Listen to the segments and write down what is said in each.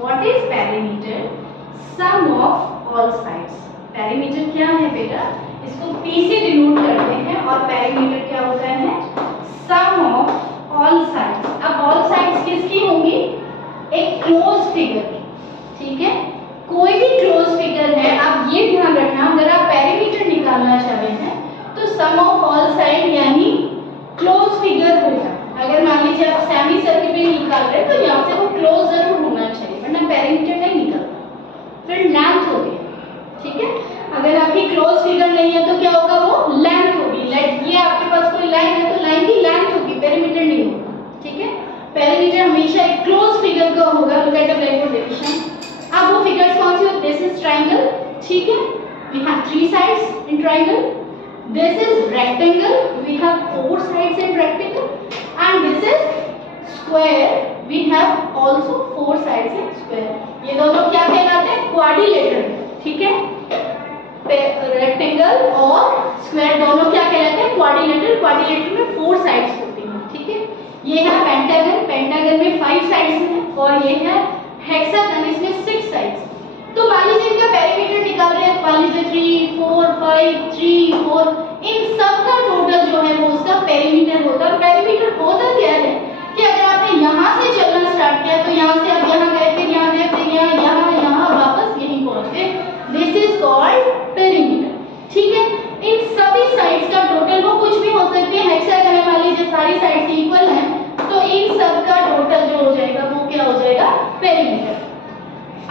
What is perimeter? Sum of all sides. Perimeter क्या है बेटा? इसको P से डिनोट करते हैं और पेरीमीटर क्या होता है? सम ऑफ ऑल साइड्स। अब ऑल साइड्स किसकी होंगी? एक क्लोज फिगर की, ठीक है? कोई भी क्लोज फिगर है, आप ये ध्यान रखना, अगर आप पेरीमीटर निकालना चाह रहे हैं तो सम ऑफ ऑल साइड यानी क्लोज फिगर होगा। अगर मान लीजिए आप सेमी सर्किल में निकाल रहे हैं तो यहाँ से वो क्लोज जरूर होना चाहिए, वरना पेरीमीटर नहीं निकलता। फिर लेंथ होगी, ठीक है? अगर आपकी क्लोज फिगर नहीं है तो क्या होगा? वो लेंथ होगी। ये आपके पास कोई लाइन है तो लाइन की लेंथ होगी, पेरीमीटर नहीं होगा, ठीक है? पेरीमीटर हमेशा एक क्लोज फिगर का होगा। Look at the blackboard definition. अब वो फिगर्स कौन सी होती है? दिस इज ट्रायंगल, ठीक है? We have 3 sides in triangle. This is rectangle. We have 4 sides in rectangle. And this is square. We have also 4 sides in square. ये दोनों क्या कहलाते हैं? क्वाड्रिलेटरल, ठीक है? रेक्टेंगल और स्क्वायर दोनों क्या कहलाते हैं? क्वाड्रिलेटरल. क्वाड्रिलेटरल में 4 साइड्स होती हैं, ठीक है? ये है पेंटागन. पेंटागन में 5 साइड्स हैं और ये है हेक्सागन, इसमें 6 साइड्स। तो मान लीजिए इनका पेरीमीटर निकाल रहे हैं, मान लीजिए 3, 4, 5, 3, 4, इन सब का टोटल जो है वो उसका पेरीमीटर होता है। पेरीमीटर होता क्या है कि अगर आपने यहाँ से चलना स्टार्ट किया तो यहाँ से आप यहाँ गए, फिर यहाँ गए, फिर यहाँ वापस यहीं पहुँच गए, दिस इज कॉल्ड पेरीमीटर, ठीक है? इन सभी साइड्स का टोटल वो कुछ भी हो सकते हैं। हेक्सागन में मान लीजिए सारी साइड्स इक्वल हैं तो इन सब का टोटल जो हो जाएगा वो क्या हो जाएगा? पेरीमीटर।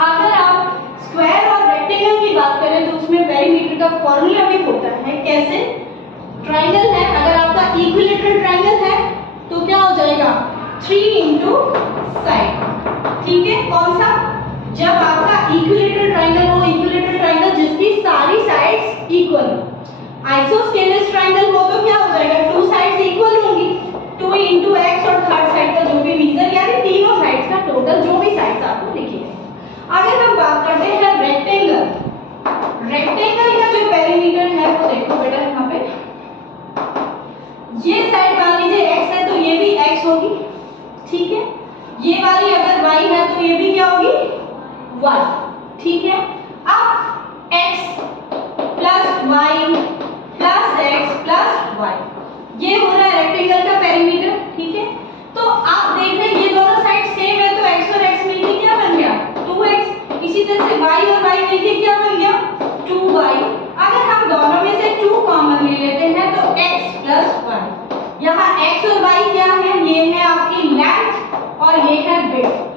अगर आप स्क्वायर और रेक्टेंगल की बात करें तो उसमें पेरीमीटर का फॉर्मूला भी होता है। कैसे? ट्रायंगल है, अगर आपका इक्विलेटरल ट्रायंगल है तो क्या हो जाएगा? 3 into साइड, ठीक है? कौन सा? जब आपका इक्विलेटरल ट्रायंगल हो, इक्विलेटरल ट्रायंगल जिसकी सारी साइड्स इक्वल हो। आइसोस्केलेस ट्रायंगल हो तो क्या हो जाएगा? 2 साइड्स इक्वल होंगी, 2 into x और थर्ड साइड का जो भी मीजर यानी तीनों साइड्स का टोटल जो भी साइड्स आपको लिखी है। अगर हम बात करते हैं रेक्टेंगल, रेक्टेंगल का जो पेरीमीटर है वो देखो बेटा, यहाँ पे ये साइड मान लीजिए x है तो ये भी x होगी, ठीक है? ये वाली अगर y है तो ये भी क्या होगी? y, ठीक है? अब x plus y plus x plus y, ये हो रहा है रेक्टेंगल का पेरीमीटर, ठीक है? तो आप देख रहे हैं ये दोनों साइड सेम है तो x और x मिलके क्या बन गया? 2x। इसी तरह से y और y मिलके क्या बन गया? 2y। अगर हम दोनों में से 2 कॉमन ले लेते हैं तो x प्लस y। यहाँ x और y क्या है? ये है आपकी लेंथ और ये है विड्थ।